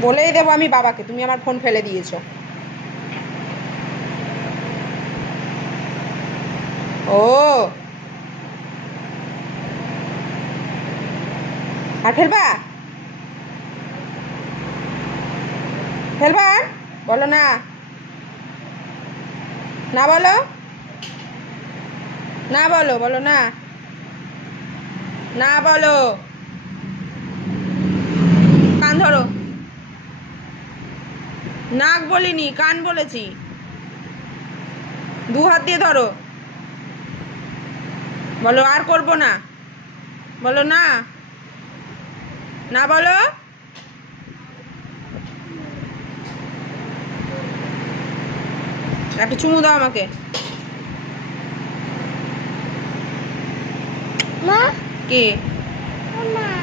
বলেই দেবো আমি বাবাকে, তুমি আমার ফোন ফেলে দিয়েছো। ও আর ফেলবা? ফেলবা? বলো না। না বলো না, বলো বলো না, না বলো। কান ধরো। নাক বলিনি, কান বলেছি। দু হাত দিয়ে ধরো। বলো আর করবো না। বলো না। না বলো। একটা চুমু দাও আমাকে। মা কি? মা